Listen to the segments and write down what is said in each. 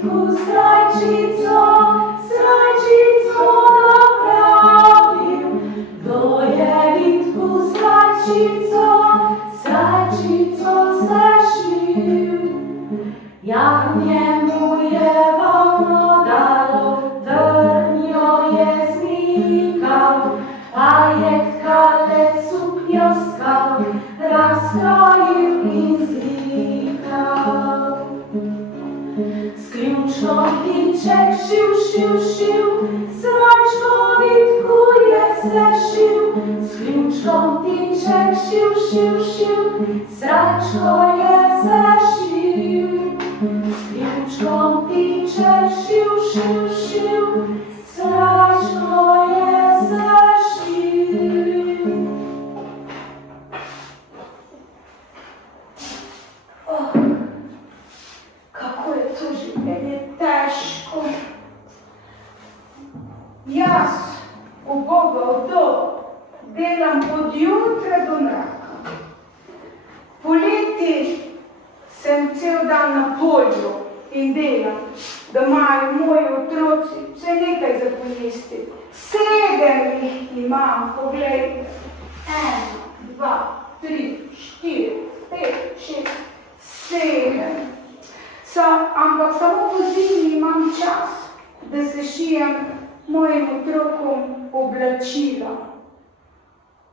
Witku, zdrajčico, zdrajčico napravil. Kdo je Witku, zdrajčico, zdrajčico zrešil? Jak njemu je volno dalo, trnjo je zmikal, a je tkalec upjoskal, razkrojil in zlikal. S ključkom Tinček šil, šil, šil, srajčko Witku je zrešil. S ključkom Tinček šil, šil, šil, srajčko je zrešil. S ključkom Tinček šil, šil, šil, srajčko je zrešil. Kako je to življenje težko. Jaz, uboga vdova, delam od jutra do mraka. Poleti sem cel dan na polju in delam, da imajo moji otroci vse nekaj za pojesti. 7 jih imam, poglejte. 1, 2, 3, 4, 5, 6, 7. Ampak samo pozimi imam čas, da se šijem mojim otrokom oblačila.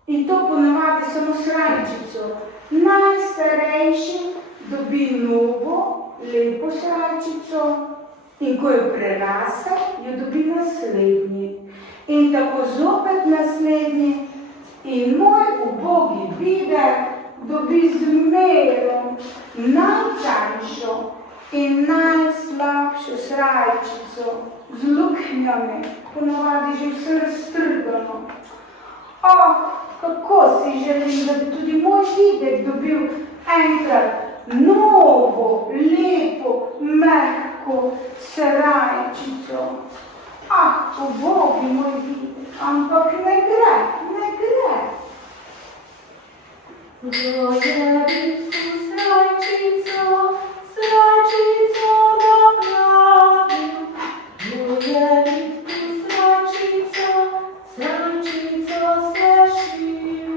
In to ponavadi samo srajčico. Najstarejši dobi novo, lepo srajčico in ko jo prerase, jo dobi naslednji. In tako zopet naslednji in moj ubogi Videk dobi zmerom najtanjšo in najslabšo srajčico z luknjami, ponavadi že vse raztrgano. Kako si želim, da bi tudi moj Videk dobil enkrat novo, lepo, mehko srajčico. Ubogi moj Videk, ampak ne gre, ne gre. Kdo je Witku, srajčico, srajčico napravil? Kdo je Witku, srajčico, srajčico zrešil?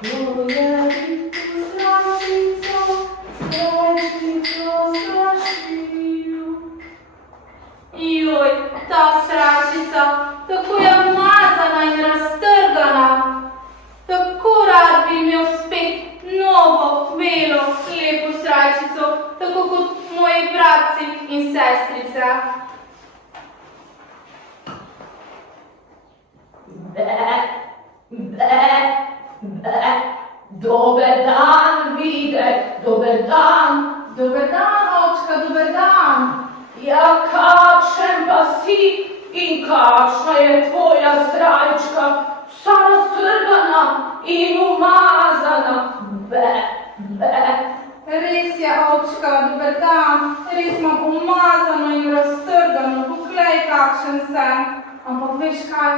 Kdo je Witku, srajčico, srajčico zrešil? Joj, ta srajčica, tako je umazana in raztrgana. Tako rad bi imel spet novo, belo, lepo srajčico, tako kot moji bratci in sestrice. Dober dan, Videk, dober dan. Dober dan, očka, dober dan. Ja, kakšen pa si in kakšna je tvoja srajčka, vsa raztrgana in umazana. Res je, očka, dober dan. Res imam umazano in raztrgano, poglej, kakšen sem. Ampak veš kaj,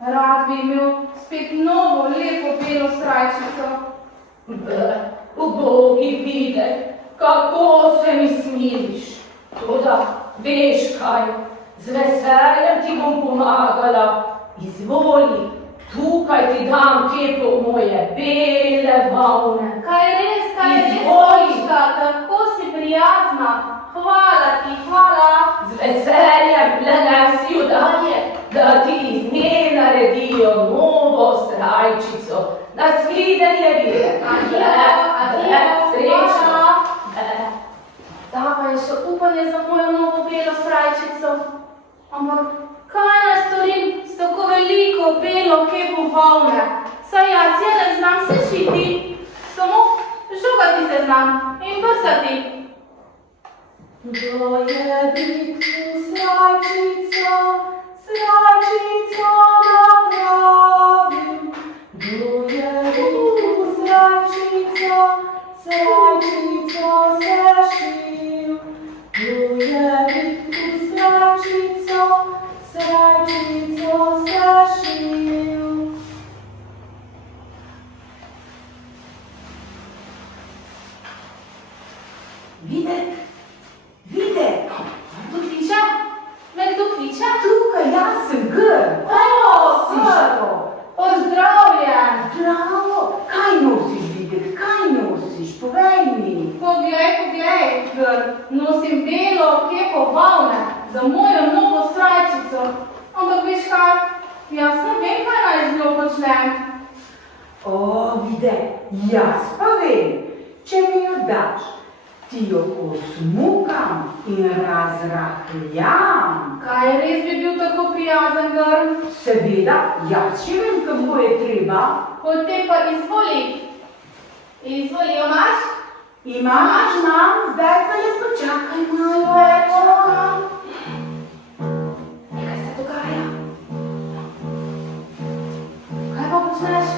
rad bi imel spet novo, lepo, belo srajčico. Ubogi Videk, kako se mi smiliš. Toda, veš kaj, z veseljem ti bom pomagala. Izvoli, tukaj ti dam kepo moje bele volne. Kaj je res, Izvoli. očka, tako si prijazna. Hvala ti, hvala. Z veseljem prenesi jo dalje, da ti iz nje naredijo novo srajčico. Nasvidenje, Videk. Adijo, Srečno. Da pa je še upanje za mojo novo belo srajčico. Ampak kaj naj storim s tako veliko belo kepo volne? Saj jaz je ne znam sešiti, samo žugati se znam in brsati. Kdo je Witku, srajčico, srajčico napravil? Kdo je Witku, srajčico, srajčico zrešil? Kdo je Witku, srajčico, srajčico zrešil? Videk, Videk, tudi belo kepo volne za mojo novo srajčico. Ampak veš kaj, jaz ne vem, kaj naj z njo počnem. O, vide, jaz pa vem, če mi jo daš, ti jo osmukam in razrahljam. Kaj res bi bil tako prijazen grm? Seveda, jaz še vem, kako je treba. Potem pa izvoli. Izvoli, jo imaš? Imam, zdaj pa le počakaj malo. Čakam. Nekaj se dogaja. Kaj pa počneš?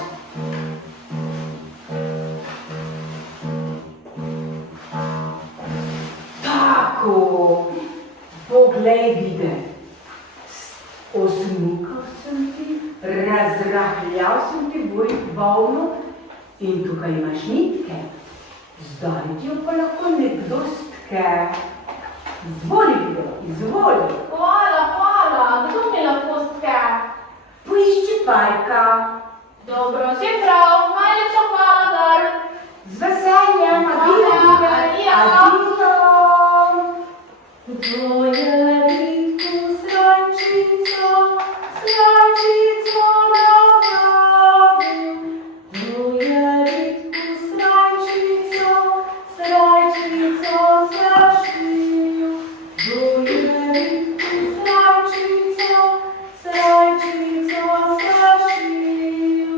Tako, poglej, vide. Osmukal sem ti, razrahljal sem ti volno in tukaj imaš nitke. Zdaj ti jo pa lahko nekdo stke. Izvoli, vide, izvoli. Hvala, kdo mi lahko stke? Poišči Pajka. Dobro, že prav, najlepša hvala, grm. Z veseljem, adijo. Adijo. Kdo je vidku srajčico, srajčico napravil? Kdo je vidku srajčico, srajčico zašil? Kdo je vidku srajčico, srajčico zašil?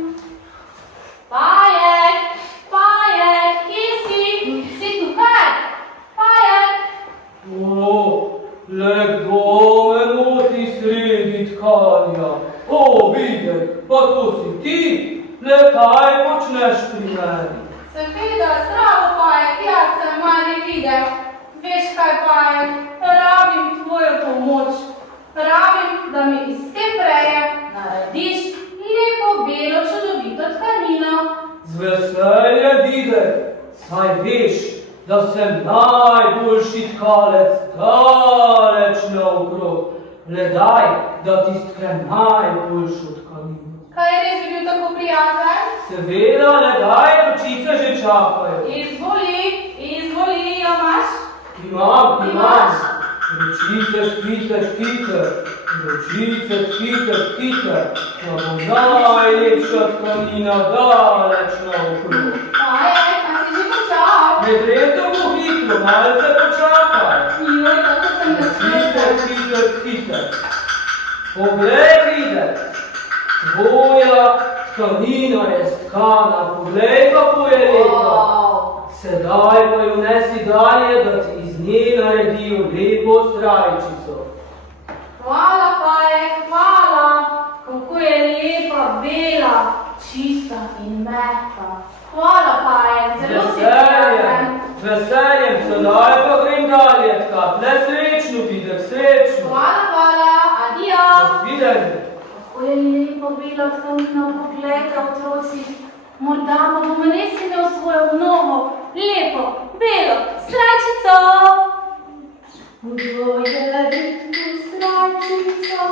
Pajek, kje si? Si tukaj? Pajek. Le kdo me moti sredi tkanja? O, Videk, pa to si ti? Le kaj počneš pri meni? Seveda, zdravo, Pajek, jaz sem mali Videk. Veš kaj, Pajek, rabim tvojo pomoč. Rabim, da mi iz te preje narediš lepo, belo, čudovito tkanino. Z veseljem, Videk, saj veš, da sem najboljši tkalec daleč naokrog. Le daj, da ti stkem najboljšo tkanino. Kaj res bi bil tako prijazen? Seveda, le daj, ročice že čakajo. Izvoli, jo imaš? Imam. Ročice škite, ročice škite, da bo najlepša tkanina daleč naokrog. Pajek, a si že počal? Ne gre tako hitro, malce počakaj. Joj, tako sem vesela. Hite. Poglej, Videk, tvoja tkanina je stkana, poglej, kako je lepa. Sedaj pa jo nesi dalje, da ti iz nje naredijo lepo srajčico. Hvala, Pajek, hvala. Kako je lepa, bela, čista in mehka. Hvala, Pajek, zelo si prijazen. Veseljem, sedaj pa grem dalje tkat. Le srečno, Videk, srečno. Hvala, adijo. Nasvidenje. Kako je lepo bela tkanina, poglejte, otroci. Morda pa bomo res imel svojo novo, lepo, belo srajčico. Kdo je vidku srajčico,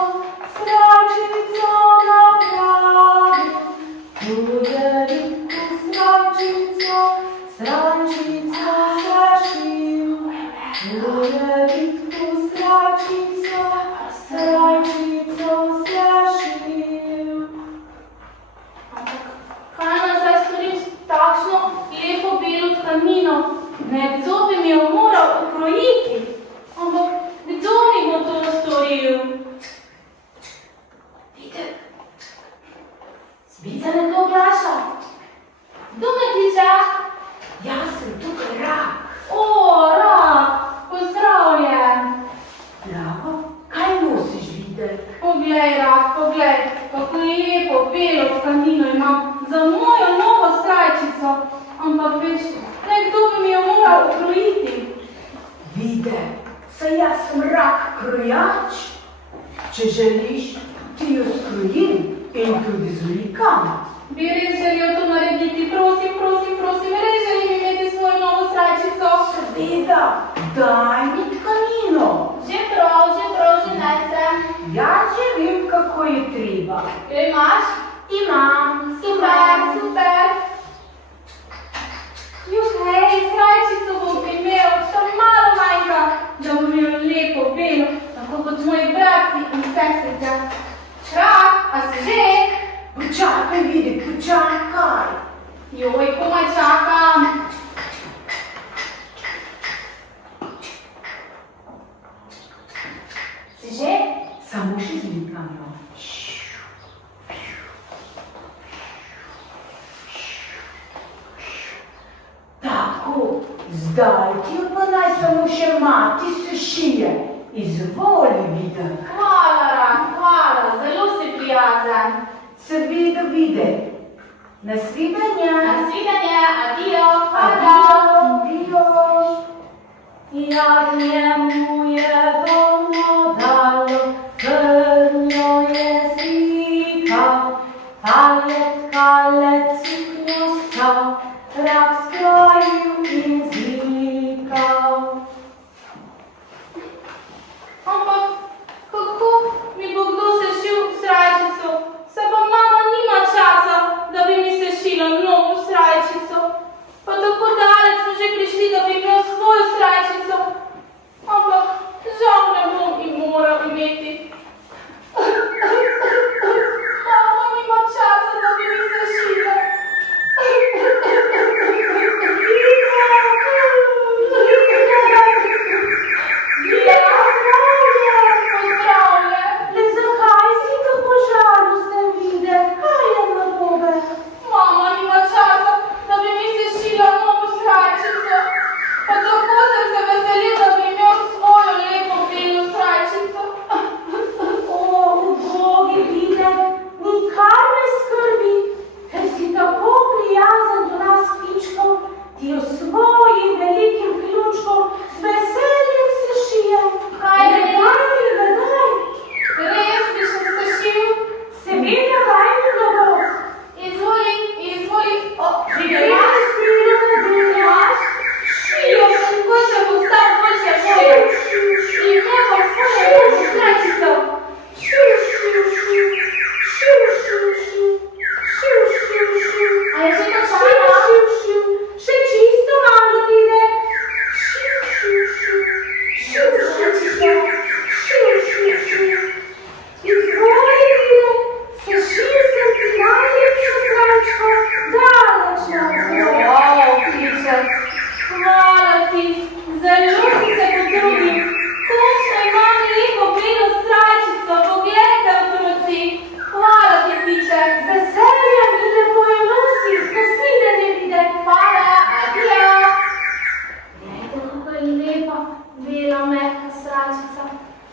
srajčico napravil? Kdo je vidku srajčico, srajčico zašil? Kdo je vidku srajčico, srajčico zašil? Kaj naj zdaj storim s takšno lepo belo tkanino? Nekdo bi mi jo moral ukrojiti. Ampak kdo mi bo to storil? Videk, spet se nekdo oglaša. Kdo me kliče? Jaz sem tukaj rak. O, rak, pozdravljen. Bravo, kaj nosiš, Videk? Poglej, rak, poglej, kako lepo belo tkanino imam za mojo novo srajčico. Ampak veš, nekdo bi mi jo moral ukrojiti. Videk, saj jaz sem rak krojač. Če želiš, ti jo skrojim in tudi zlikam. Bi res želel to narediti, prosim, res želim imeti svojo novo srajčico. Seveda, daj mi tkanino. Že prav, že nesem. Jaz že vem, kako je treba. Jo imaš? Imam. Super. Juh, hej, srajčico bom imel, še malo manjka, da bom jo sestrica. Čak, a si že? Počakaj, Videk, počakaj. Joj, komaj čakam. Si že? Samo še zlikam jo. Tako, zdaj ti jo pa naj samo še mati sešije. Izvoli, Videk. Hvala, Ran, hvala, zelo si prijazen. Seveda, Videk. Nasvidenje. Nasvidenje, adijo, Adijo. Jak njemu je volno dalo, krnjo je zlikal, a je tkalec suknjo stal, rak skrojil in zlikal. Ampak, kako mi bo kdo sešil srajčico? Saj pa mama nima časa, da bi mi sešila novo srajčico. Pa tako daleč smo že prišli, da bi imel svojo srajčico. Ampak, žal ne bom in moral imeti. Mama nima časa, da bi mi sešila. Le zakaj si tako žalosten, Videk? Kaj je narobe? Mama nima časa, da bi mi sešila novo srajčico. Pa tako sem se veselil, da bi imel svojo lepo belo srajčico. O, ubogi Videk, nikar ne skrbi, ker si tako prijazen do nas pičkov, ti jo svojim velikim ključkom z veseljem sešijem. Kaj ne res? daj mi, ne daj. Res bi še sešil? Seveda daj mi dobro. Izvoli, izvoli. O, Daj si, da me delaš. šijo, kako se bo star boljše bojo. In ne bo svojo lepo srajčico. A je že končala? Še čisto malo, Videk. Izvoli, Videk, sešil sem ti najlepšo srajčko, daleč naokoli. Wow, Kliček, hvala ti, zelo si se potrudil. Končno imam lepo belo srajčico, poglejte, otroci. Hvala ti, Kliček. Z veseljem in lepo jo nosi, nasvidenje, Videk. Hvala, adijo. Glejte, kako je lepa, bela, mehka srajčica.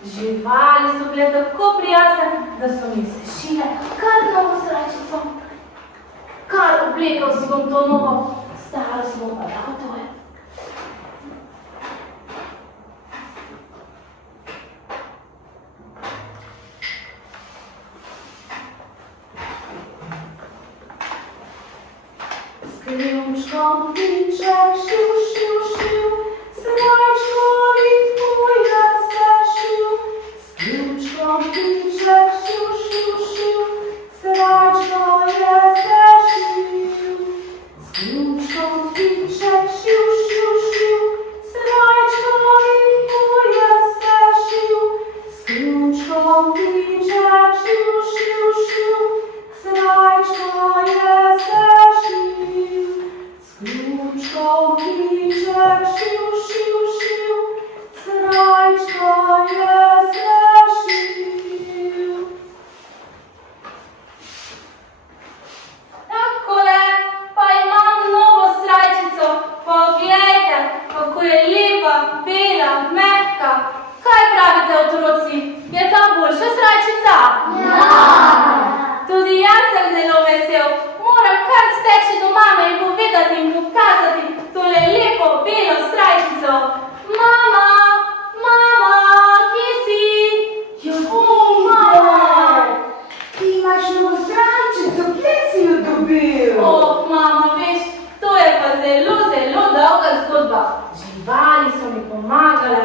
Živali so bile tako prijazne, da so mi sešile kar novo srajčico. Kar oblekal si bom to novo, staro si bom pa dal tvoje. S ključkom piček šil, šil, šil, srajčkovi tvoja sešil. S ključkom piček šil, šil, šil, srajčko je sešil. S ključkom piček šil, šil, šil, srajčkovi tvoja sešil. S ključkom piček šil, šil, šil, srajčko je sešil. S ključkom piček šil, šil, šil, srajčko je sešil. Takole, pa imam novo srajčico. Poglejte, kako je lepa, bela, mehka. Kaj pravite, otroci? Je ta boljša srajčica? Ja! Tudi jaz sem zelo vesel. Moram kar steči do mame in povedati in pokazati tole lepo, belo srajčico. Mama, mama, kje si? Mama! Ti imaš novo srajčico, kje si jo dobil? Mama, veš, to je pa zelo, zelo dolga zgodba. Živali so mi pomagale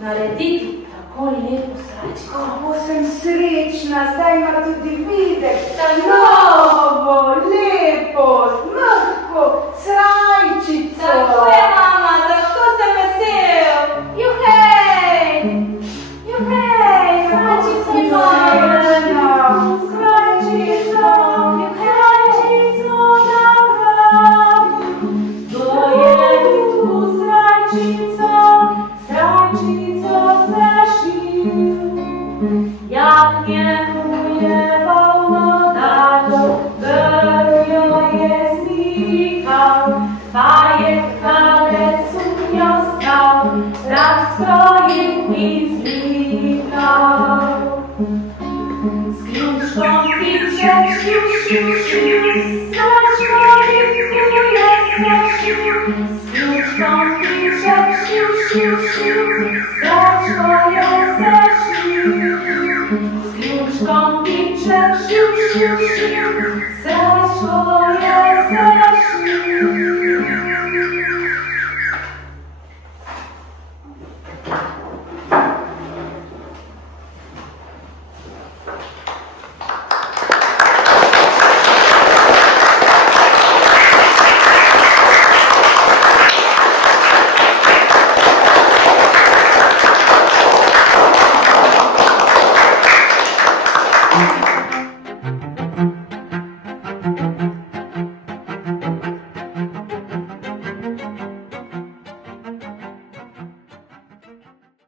narediti tako lepo srajčico. Kako sem srečna, zdaj ima tudi Videk. Tako. Novo, lepo, mehko srajčico. Tako je, mama, tako sem vesel. Juhej! Juhej, srajčico imam. na mnie pływał nadal, Bermio jest Michał, bajek talec uniostał, raz skroił i znikał. Z książką piszesz już, zaczynaj, jest